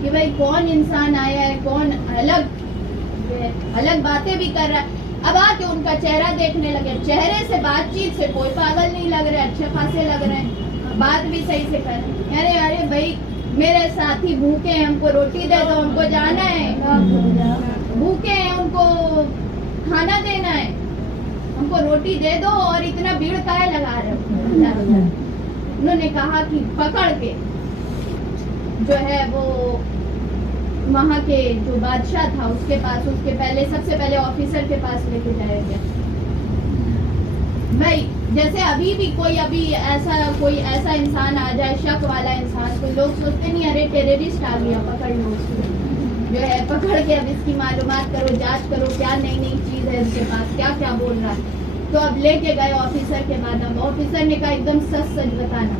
کہ بھائی کون انسان آیا ہے, کون الگ باتیں بھی کر رہا ہے. اب آ کے ان کا چہرہ دیکھنے لگے, چہرے سے بات چیت سے کوئی پاگل نہیں لگ رہے, اچھے خاصے لگ رہے ہیں, بات بھی صحیح سے کر رہے ہیں. ارے بھائی میرے ساتھی بھوکے ہیں, ہم کو روٹی دے دو, ہم کو جانا ہے. بھوکے ہیں, ان کو کھانا دینا ہے, ہم کو روٹی دے دو, اور اتنا بھیڑ کاہے لگا رہے ہو؟ انہوں نے کہا کہ پکڑ کے جو ہے وہ وہاں کے جو بادشاہ تھا اس کے پاس, اس کے پہلے سب سے پہلے آفیسر کے پاس لے کے جائے گیا. بھائی جیسے ابھی بھی کوئی ایسا انسان آ جائے, شک والا انسان, کوئی لوگ سوچتے نہیں ارے ٹیررسٹ آ گیا, پکڑ لو اس کو. جو ہے پکڑ کے اب اس کی معلومات کرو, جانچ کرو کیا نئی نئی چیز ہے اس کے پاس, کیا کیا بول رہا ہے. تو اب لے کے گئے آفیسر کے بعد. اب آفیسر نے کہا ایک دم سچ سچ بتانا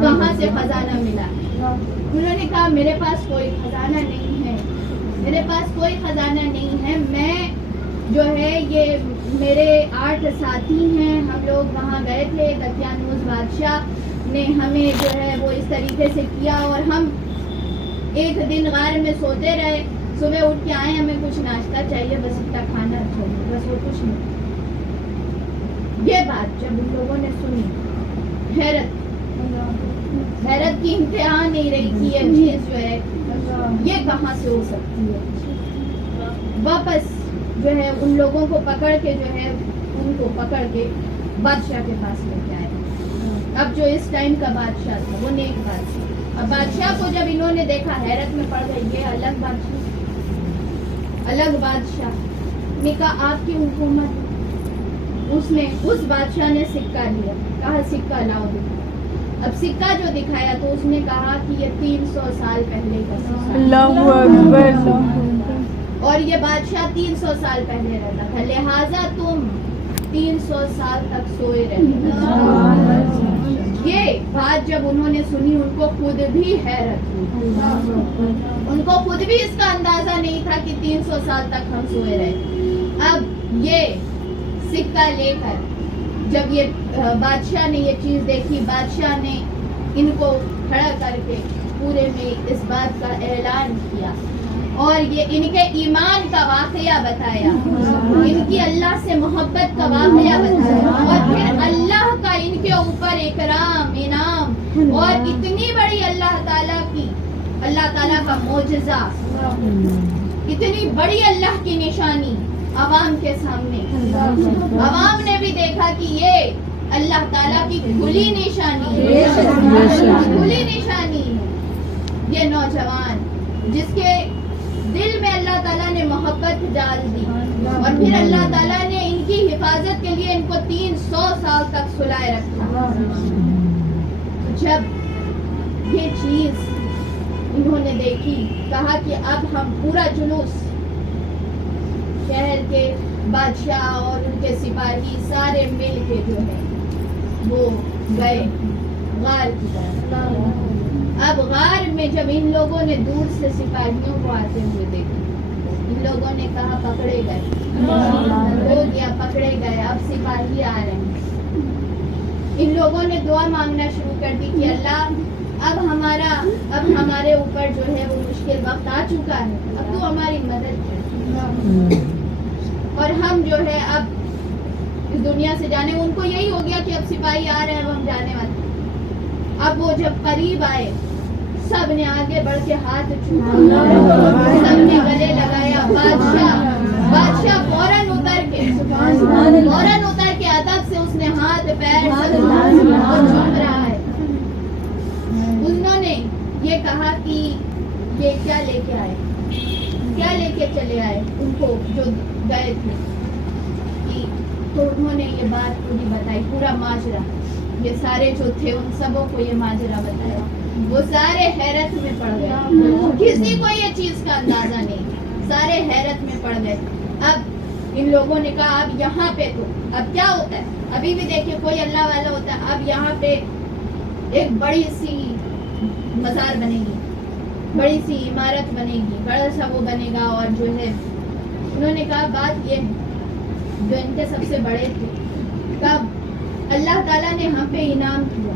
کہاں سے خزانہ ملا. انہوں نے کہا میرے پاس کوئی خزانہ نہیں ہے, میرے پاس کوئی خزانہ نہیں ہے. میں جو ہے یہ میرے 8 ساتھی ہیں, ہم لوگ وہاں گئے تھے. دقیانوس بادشاہ نے ہمیں جو ہے وہ اس طریقے سے کیا اور ہم ایک دن غار میں سوتے رہے. صبح اٹھ کے آئے, ہمیں کچھ ناشتہ چاہیے, بس اتنا کھانا چاہیے, بس اور کچھ نہیں. یہ بات جب ان لوگوں نے سنی, حیرت کی انتہا نہیں رہی کہ یہ چیز جو ہے یہ کہاں سے ہو سکتی ہے. واپس جو ہے ان لوگوں کو پکڑ کے جو ہے ان کو پکڑ کے بادشاہ کے پاس لے کے آئے. اب جو اس ٹائم کا بادشاہ تھا وہ نیک بادشاہ. اب بادشاہ کو جب انہوں نے دیکھا حیرت میں پڑ گئی, یہ الگ بادشاہ نے کہا آپ کی حکومت. اس بادشاہ نے سکہ لیا, کہا سکہ لاؤ. اب سکہ جو دکھایا تو اس نے کہا کہ یہ 300 سال پہلے کا سکہ, اللہ اکبر, اور یہ بادشاہ 300 سال پہلے رہتا تھا, لہٰذا تم 300 سال تک سوئے رہے. یہ بات جب انہوں نے سنی ان کو خود بھی حیرت ہوئی, ان کو خود بھی اس کا اندازہ نہیں تھا کہ 300 سال تک ہم سوئے رہے. اب یہ سکہ لے کر جب یہ بادشاہ نے یہ چیز دیکھی, بادشاہ نے ان کو کھڑا کر کے پورے میں اس بات کا اعلان کیا اور یہ ان کے ایمان کا واقعہ بتایا, ان کی اللہ سے محبت کا واقعہ بتایا, اور پھر اللہ کا ان کے اوپر اکرام انعام اور اتنی بڑی اللہ تعالیٰ کا معجزہ, اتنی بڑی اللہ کی نشانی عوام کے سامنے. عوام نے بھی دیکھا کہ یہ اللہ تعالیٰ کی کھلی نشانی ہے. یہ نوجوان جس کے دل میں اللہ تعالیٰ نے محبت ڈال دی اور پھر اللہ تعالیٰ نے ان کی حفاظت کے لیے ان کو 300 سال تک سلائے رکھا. جب یہ چیز انہوں نے دیکھی, کہا کہ اب ہم پورا جلوس, شہر کے بادشاہ اور ان کے سپاہی سارے مل کے جو ہے وہ گئے غار کی طرف. اب غار میں جب ان لوگوں نے دور سے سپاہیوں کو آتے ہوئے دیکھا, ان لوگوں نے کہا پکڑے گئے, ہو گیا پکڑے گئے, اب سپاہی آ رہے ہیں. ان لوگوں نے دعا مانگنا شروع کر دی کہ اللہ اب ہمارے اوپر جو ہے وہ مشکل وقت آ چکا ہے, اب تو ہماری مدد کر, اور ہم جو ہے اب اس دنیا سے جانے. ان کو یہی ہو گیا کہ اب سپاہی آ رہے ہیں, اب ہم جانے والے. اب وہ جب قریب آئے, سب نے آگے بڑھ کے ہاتھ چھوڑا, سب نے گلے لگایا. بادشاہ فوراً اتر کے ادب سے اس نے ہاتھ پیر چھوڑ رہا ہے. انہوں نے یہ کہا کہ یہ کیا لے کے آئے, کیا لے کے چلے آئے ان کو جو گئے تھے. تو انہوں نے یہ بات پوری بتائی, پورا ماجرا. یہ سارے جو تھے ان سبوں کو یہ ماجرا بتایا. وہ سارے حیرت میں پڑ گئے, کسی کو یہ چیز کا اندازہ نہیں, سارے حیرت میں پڑ گئے. اب ان لوگوں نے کہا اب یہاں پہ تو اب کیا ہوتا ہے, ابھی بھی دیکھیے کوئی اللہ والا ہوتا ہے, اب یہاں پہ ایک بڑی سی مزار بنے گی, بڑی سی عمارت بنے گی, بڑا سا وہ بنے گا. اور جو ہے انہوں نے کہا بات یہ جو ان کے سب سے بڑے تھے, کب اللہ تعالیٰ نے ہم پہ انعام کیا,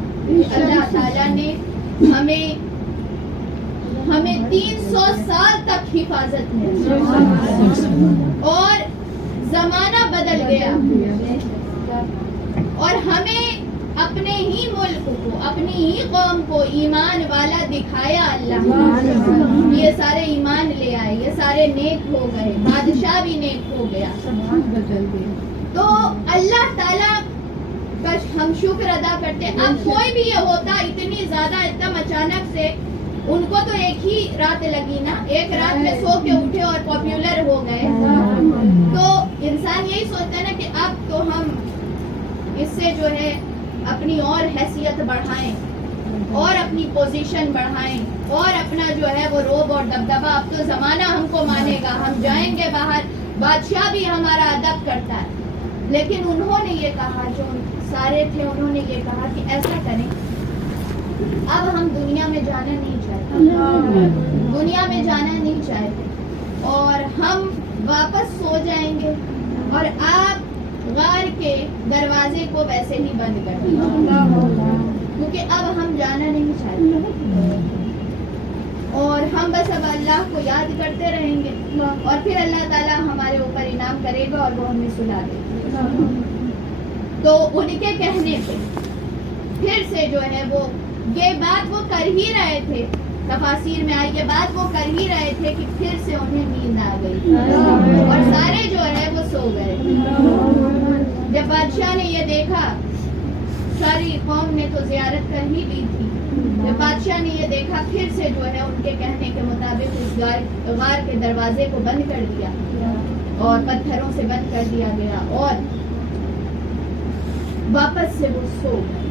اللہ تعالیٰ نے ہمیں 300 سال تک حفاظت میں, اور زمانہ بدل گیا, اور ہمیں اپنے ہی ملک کو, اپنی ہی قوم کو ایمان والا دکھایا اللہ. یہ سارے ایمان لے آئے, یہ سارے نیک ہو گئے, بادشاہ بھی نیک ہو گیا. تو اللہ تعالیٰ کا ہم شکر ادا کرتے. اب کوئی بھی یہ ہوتا اتنی زیادہ ایک دم اچانک سے, ان کو تو ایک ہی رات لگی نا, ایک رات میں سو کے اٹھے اور پاپولر ہو گئے. تو انسان یہی سوچتا ہے نا کہ اب تو ہم اس سے جو ہے اپنی اور حیثیت بڑھائیں, اور اپنی پوزیشن بڑھائیں اور اپنا جو ہے وہ روب اور دبدبہ. اب تو زمانہ ہم کو مانے گا, ہم جائیں گے باہر, بادشاہ بھی ہمارا ادب کرتا ہے. لیکن انہوں نے یہ کہا, جو سارے تھے انہوں نے یہ کہا کہ ایسا کریں, اب ہم دنیا میں جانا نہیں چاہتے, دنیا میں جانا نہیں چاہتے, اور ہم واپس سو جائیں گے اور آپ غار کے دروازے کو ویسے ہی بند کر دیں, کیونکہ اب ہم جانا نہیں چاہتے, اور ہم بس اب اللہ کو یاد کرتے رہیں گے, اور پھر اللہ تعالیٰ ہمارے اوپر انعام کرے گا اور وہ ہمیں سلا دے گا. تو ان کے کہنے پہ پھر سے جو ہے وہ یہ بات وہ کر ہی رہے تھے, تفاسیر میں آئی یہ بات وہ کر ہی رہے تھے کہ پھر سے انہیں نیند آ گئی اور سارے جو ہے وہ سو گئے. جب بادشاہ نے یہ دیکھا, ساری قوم نے تو زیارت کر ہی لی تھی, جب بادشاہ نے یہ دیکھا پھر سے جو ہے ان کے کہنے کے مطابق اس غار کے دروازے کو بند کر دیا اور پتھروں سے بند کر دیا گیا, اور واپس سے وہ سو گئے.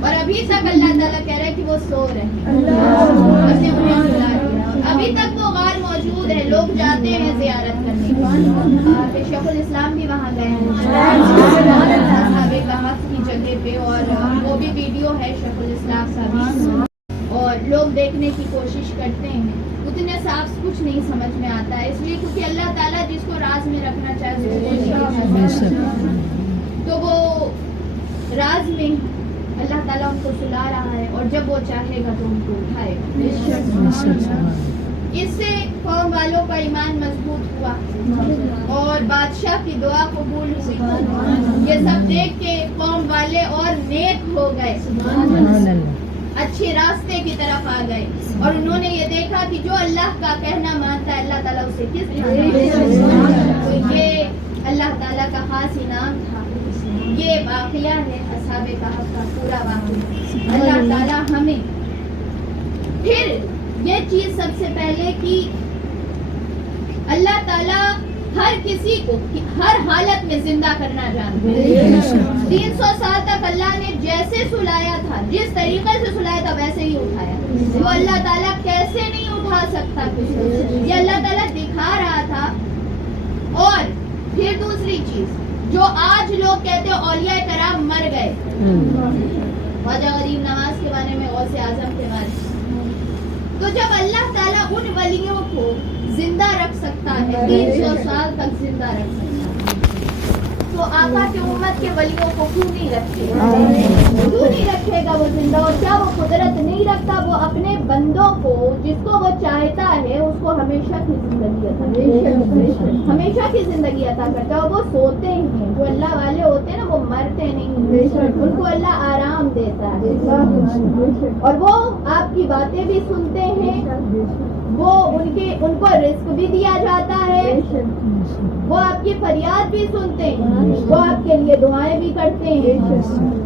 اور ابھی تک اللہ تعالیٰ کہہ رہا ہے کہ وہ سو رہے ہیں, اس نے انہیں سلا دیا. ابھی تک وہ غار موجود ہے, لوگ جاتے ہیں زیارت کرنے کے لیے. شیخ الاسلام بھی وہاں گئے ہیں اصحاب کہف کی جگہ پہ, اور وہ بھی ویڈیو ہے شیخ الاسلام کا, اور لوگ دیکھنے کی کوشش کرتے ہیں. اتنے صاف کچھ نہیں سمجھ میں آتا ہے, اس لیے کیونکہ اللہ تعالیٰ جس کو راز میں رکھنا چاہے تو وہ راز میں اللہ تعالیٰ ان کو سلا رہا ہے, اور جب وہ چاہے گا تو ان کو اٹھائے گا. اس سے قوم والوں کا ایمان مضبوط ہوا اور بادشاہ کی دعا قبول ہوئی. یہ سب دیکھ کے قوم والے اور نیک ہو گئے, اچھے راستے کی طرف آ گئے, اور انہوں نے یہ دیکھا کہ جو اللہ کا کہنا مانتا ہے اللہ تعالیٰ اسے کس طرح. یہ اللہ تعالیٰ کا خاص انعام تھا. یہ واقعہ ہے اصحاب کہف کا پورا واقعہ. اللہ تعالیٰ ہمیں پھر یہ چیز سب سے پہلے کہ اللہ تعالیٰ ہر کسی کو ہر حالت میں زندہ کرنا جانتا ہے. 300 سال تک اللہ نے جیسے سلایا تھا, جس طریقے سے سلایا تھا ویسے ہی اٹھایا. وہ اللہ تعالیٰ کیسے نہیں اٹھا سکتا کچھ, یہ اللہ تعالیٰ دکھا رہا تھا. اور پھر دوسری چیز جو آج لوگ کہتے ہیں اولیاء کرام مر گئے, خواجہ غریب نواز کے بارے میں, غوث اعظم کے بارے میں, تو جب اللہ تعالیٰ ان ولیوں کو زندہ رکھ سکتا ہے, 300 سال تک زندہ رکھ سکتا ہے, تو آقا کی امت کے ولیوں کو کیوں نہیں رکھے گا وہ زندہ؟ اور کیا وہ قدرت نہیں رکھتا وہ اپنے بندوں کو جس کو وہ چاہتا ہے اس کو ہمیشہ کی زندگی عطا کرتا ہے. اور وہ سوتے ہیں, جو اللہ والے ہوتے ہیں نا وہ مرتے نہیں, ان کو اللہ آرام دیتا ہے, اور وہ آپ کی باتیں بھی سنتے ہیں, وہ ان کو رزق بھی دیا جاتا ہے, وہ آپ کی فریاد بھی سنتے ہیں, وہ آپ کے لیے دعائیں بھی کرتے ہیں.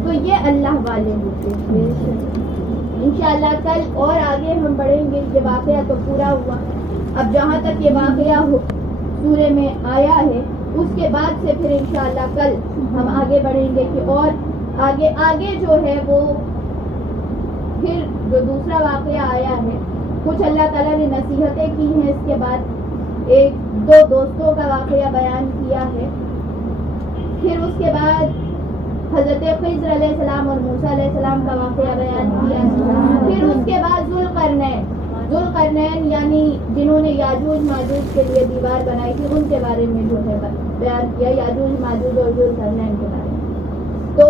تو یہ اللہ والے ہوتے ہیں. انشاءاللہ کل اور آگے ہم بڑھیں گے. یہ واقعہ تو پورا ہوا, اب جہاں تک یہ واقعہ سورے میں آیا ہے اس کے بعد سے پھر انشاءاللہ کل ہم آگے بڑھیں گے کہ اور آگے جو ہے وہ پھر جو دوسرا واقعہ آیا ہے, کچھ اللہ تعالیٰ نے نصیحتیں کی ہیں. اس کے بعد ایک دو دوستوں کا واقعہ بیان کیا ہے. پھر اس کے بعد حضرت خضر علیہ السلام اور موسیٰ علیہ السلام کا واقعہ بیان کیا. پھر اس کے بعد ذوالقرنین یعنی جنہوں نے یاجوج ماجوج کے لیے دیوار بنائی تھی ان کے بارے میں جو ہے بیان کیا, یاجوج ماجوج اور ذوالقرنین کے بارے میں. تو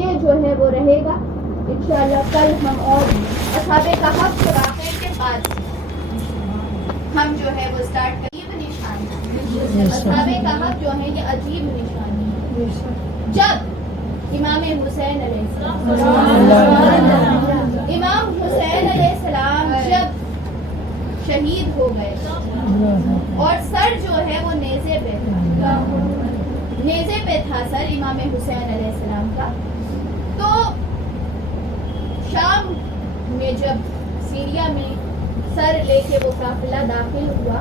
یہ جو ہے وہ رہے گا انشاءاللہ کل ہم, اور اصحاب کہف کے واقعے کے بعد ہم جو ہے وہ اسٹارٹ کریں. اصحاب کہف جو ہیں یہ عجیب نشانی ہے. جب امام حسین علیہ السلام جب شہید ہو گئے اور سر جو ہے وہ نیزے پہ تھا سر امام حسین علیہ السلام کا, تو شام میں جب سیریا میں سر لے کے وہ قافلہ داخل ہوا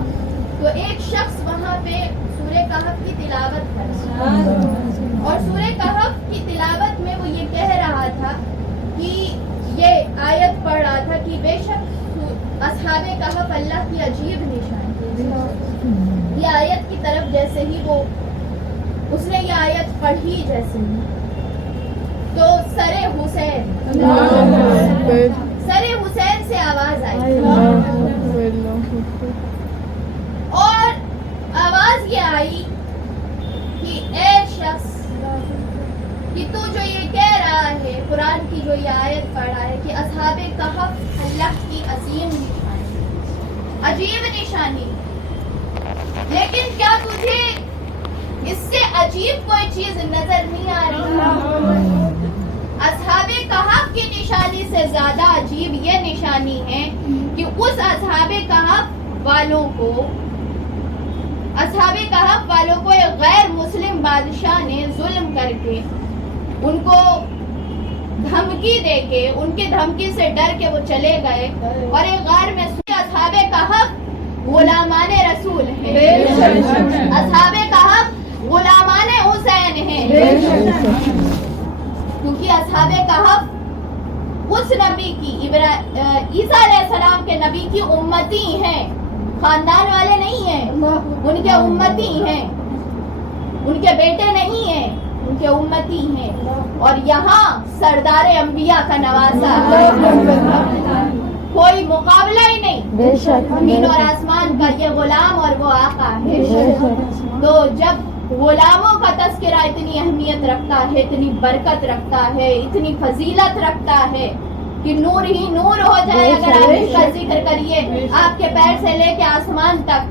تو ایک شخص وہاں پہ سورہ کہف کی تلاوت کر رہا تھا, اور سورہ کہف کی تلاوت میں وہ یہ کہہ رہا تھا کہ یہ اصحاب کہف اللہ کی عجیب نشانی. یہ آیت کی طرف جیسے ہی وہ اس نے یہ آیت پڑھی جیسے ہی تو سر حسین سے آواز آئی اور آواز یہ آئی کہ اے شخص کہ تو جو یہ کہہ رہا ہے، قرآن کی جو یہ آیت پڑھ رہا ہے کہ اصحاب کہف اللہ کی عظیم نشانی، عجیب نشانی، لیکن کیا تجھے اس سے عجیب کوئی چیز نظر نہیں آ رہی؟ اصحاب کہف کی نشانی سے زیادہ عجیب یہ نشانی ہے کہ اس اصحاب کہف والوں کو ایک غیر مسلم بادشاہ نے ظلم کر کے ان کو دھمکی دے کے، ان کی دھمکی سے ڈر کے وہ چلے گئے اور ایک غار میں اصحاب کہف غلامان رسول ہیں، اصحاب کہف غلامان حسین ہیں، کیونکہ اصحاب کہف اس نبی کی عیسیٰ علیہ السلام کے نبی کی امتی ہیں، خاندان والے نہیں ہیں، ان کے امتی ہیں، ان کے بیٹے نہیں ہیں، ان کے امتی ہیں. اور یہاں سردار انبیاء کا نواسا کوئی مقابلہ ہی نہیں، زمین اور آسمان کا یہ غلام اور وہ آقا ہے. تو جب غلاموں کا تذکرہ اتنی اہمیت رکھتا ہے، اتنی برکت رکھتا ہے، اتنی فضیلت رکھتا ہے کہ نور ہی نور ہو جائے اگر آپ اس کا ذکر کریے آپ کے پیر سے لے کے آسمان تک،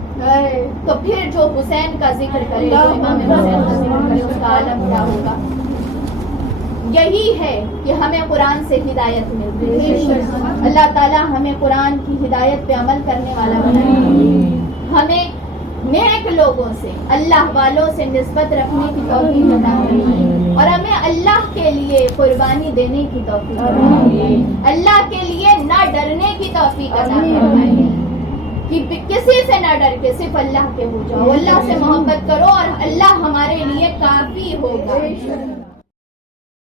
تو پھر جو حسین کا ذکر کرے، جو امام حسین کا ذکر کرے، اس کا عالم کیا ہوگا. یہی ہے کہ ہمیں قرآن سے ہدایت ملتی ہے. اللہ تعالیٰ ہمیں قرآن کی ہدایت پہ عمل کرنے والا بنائے، ہمیں نیک لوگوں سے، اللہ والوں سے نسبت رکھنے کی توفیق عطا فرمائے اور ہمیں اللہ کے لیے قربانی دینے کی توفیق فرمائے، اللہ کے لیے نہ ڈرنے کی توفیق عطا فرمائے کہ کسی سے نہ ڈر کے صرف اللہ کے ہو جاؤ، اللہ سے محبت کرو اور اللہ ہمارے لیے کافی ہوگا.